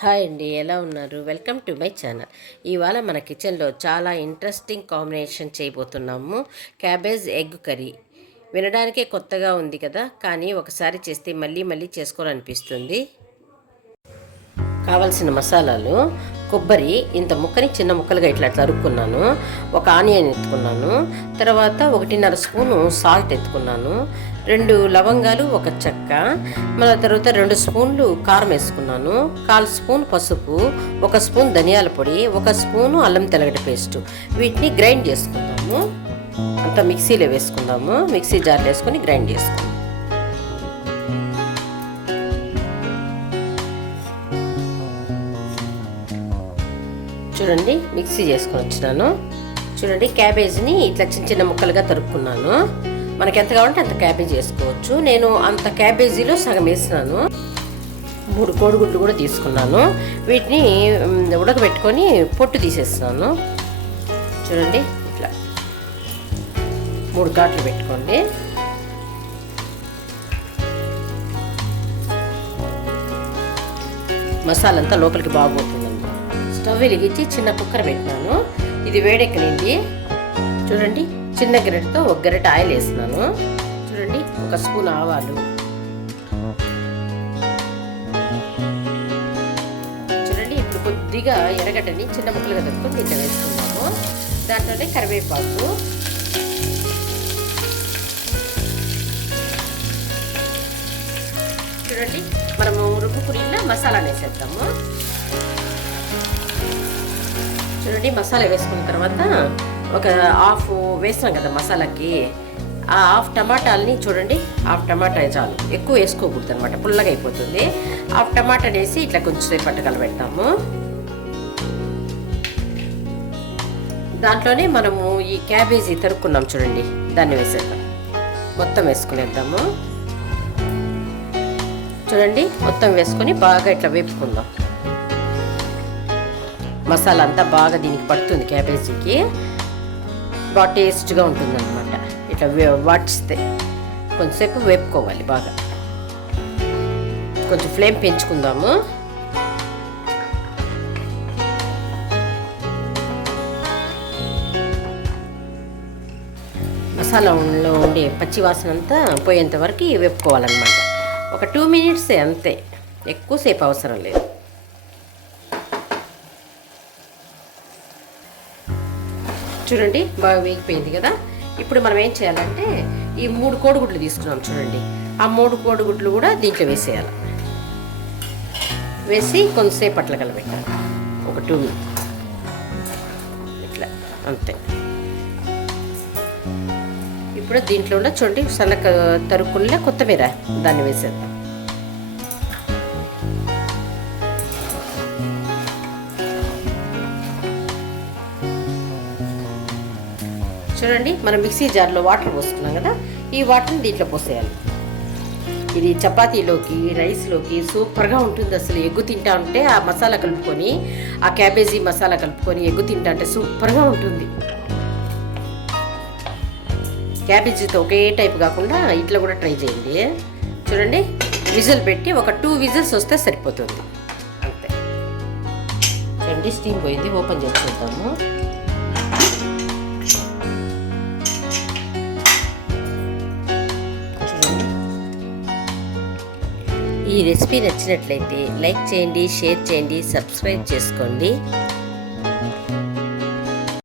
Hi అండి ఎలా ఉన్నారు? Welcome to my channel. ఇవాళ మన కిచెన్లో చాలా ఇంట్రెస్టింగ్ కాంబినేషన్ చేయబోతున్నాము. Cabbage egg curry. వినడానికే కొత్తగా ఉంది కదా కానీ ఒకసారి చేస్తే మళ్ళీ మళ్ళీ చేసుకోవాలనిపిస్తుంది. కావలసిన మసాలాలు కొబ్బరి ఇంత ముక్కని చిన్న ముక్కలుగా ఇట్లా తరుక్కున్నాను ఒక ఆనియన్ ఎత్తుకున్నాను. తర్వాత ఒకటిన్నర స్పూను సాల్ట్ ఎత్తుకున్నాను. రెండు లవంగాలు ఒక చెక్క. మళ్ళీ తర్వాత రెండు స్పూన్లు కారం వేసుకున్నాను. కాల్ స్పూన్ పసుపు ఒక స్పూన్ ధనియాల పొడి ఒక స్పూను అల్లం తెలగడ పేస్ట్. వీటిని గ్రైండ్ చేసుకుందాము. అంతా మిక్సీలో వేసుకుందాము. మిక్సీ జార్లో వేసుకొని గ్రైండ్ చేసుకుందాం చూడండి మిక్సీ చేసుకొని వచ్చినాను చూడండి క్యాబేజీని ఇట్లా చిన్న చిన్న ముక్కలుగా తరుక్కున్నాను. మనకి ఎంత కావాలంటే అంత క్యాబేజీ వేసుకోవచ్చు. నేను అంత క్యాబేజీలో సగం వేసినాను. మూడు కోడిగుడ్లు కూడా తీసుకున్నాను. వీటిని ఉడకబెట్టుకొని పొట్టు తీసేస్తున్నాను. చూడండి ఇట్లా. మూడు ఘాట్లు పెట్టుకోండి. మసాలా అంతా లోపలికి బాగుపోతుంది స్టవ్ వెలిగించి చిన్న కుక్కర్ పెట్టినాను. ఇది వేడెక్కనింది. చూడండి చిన్న గరిటతో ఒక గరిట ఆయిల్ వేసినాను చూడండి ఒక స్పూన్ ఆవాలు. చూడండి ఇప్పుడు కొద్దిగా ఎర్రగడ్డని చిన్న ముక్కలుగా తక్కువ నీళ్ళ వేసుకున్నాము దాంట్లోనే కరివేపాకు. చూడండి మనము రుబ్బుకున్న మసాలా వేసేద్దాము. చూడండి మసాలా వేసుకున్న తర్వాత ఒక హాఫ్ వేసాం కదా మసాలాకి. ఆ హాఫ్ టమాటాలని చూడండి హాఫ్ టమాటా చాలు. ఎక్కువ వేసుకోకూడదు అనమాట పుల్లగా అయిపోతుంది. హాఫ్ టమాటా వేసి ఇట్లా కొంచెం సేపు పెడతాము దాంట్లోనే మనము ఈ క్యాబేజీ తరుక్కున్నాం చూడండి దాన్ని వేసేద్దాం. మొత్తం వేసుకునేద్దాము. చూడండి మొత్తం వేసుకొని బాగా ఇట్లా వేపుకుందాం. మసాలా అంతా బాగా దీనికి పడుతుంది క్యాబేజీకి. బాగా టేస్ట్గా ఉంటుంది అనమాట ఇట్లా వాటిస్తే కొంచెంసేపు వేపుకోవాలి బాగా. కొంచెం ఫ్లేమ్ పెంచుకుందాము. మసాలాలో ఉండే పచ్చి వాసన అంతా పోయేంత వరకు వేపుకోవాలన్నమాట. ఒక టూ మినిట్సే అంతే. ఎక్కువసేపు అవసరం లేదు. చూడండి బాగా వేగిపోయింది కదా. ఇప్పుడు మనం ఏం చేయాలంటే ఈ మూడు కోడిగుడ్లు తీసుకున్నాం చూడండి. ఆ మూడు కోడిగుడ్లు కూడా దీంట్లో వేసేయాలి. వేసి కొంతసేపు అట్లా కలబెట్టాలి. ఒక టూ మినిట్స్. ఇట్లా అంతే. ఇప్పుడు దీంట్లో ఉన్న చూడండి సన్న తరుక్కున్న కొత్తిమీర దాన్ని వేసేద్దాం. చూడండి మనం మిక్సీ జార్లో వాటర్ పోసుకున్నాం కదా ఈ వాటర్ని దీంట్లో పోసేయాలి. ఇది చపాతీలోకి రైస్లోకి సూపర్గా ఉంటుంది అసలు. ఎగ్గు తింటా ఉంటే ఆ మసాలా కలుపుకొని ఆ క్యాబేజీ మసాలా కలుపుకొని ఎగ్గు తింటా అంటే సూపర్గా ఉంటుంది. క్యాబేజీతో ఒకే టైప్ కాకుండా ఇట్లా కూడా ట్రై చేయండి. చూడండి విజిల్ పెట్టి ఒక టూ విజిల్స్ వస్తే సరిపోతుంది. అంతే. చూడండి స్టీమ్ పోయింది ఓపెన్ చేసి చూద్దాము ఈ రెసిపీ నచ్చినట్లయితే లైక్ చేయండి షేర్ చేయండి సబ్స్క్రైబ్ చేసుకోండి.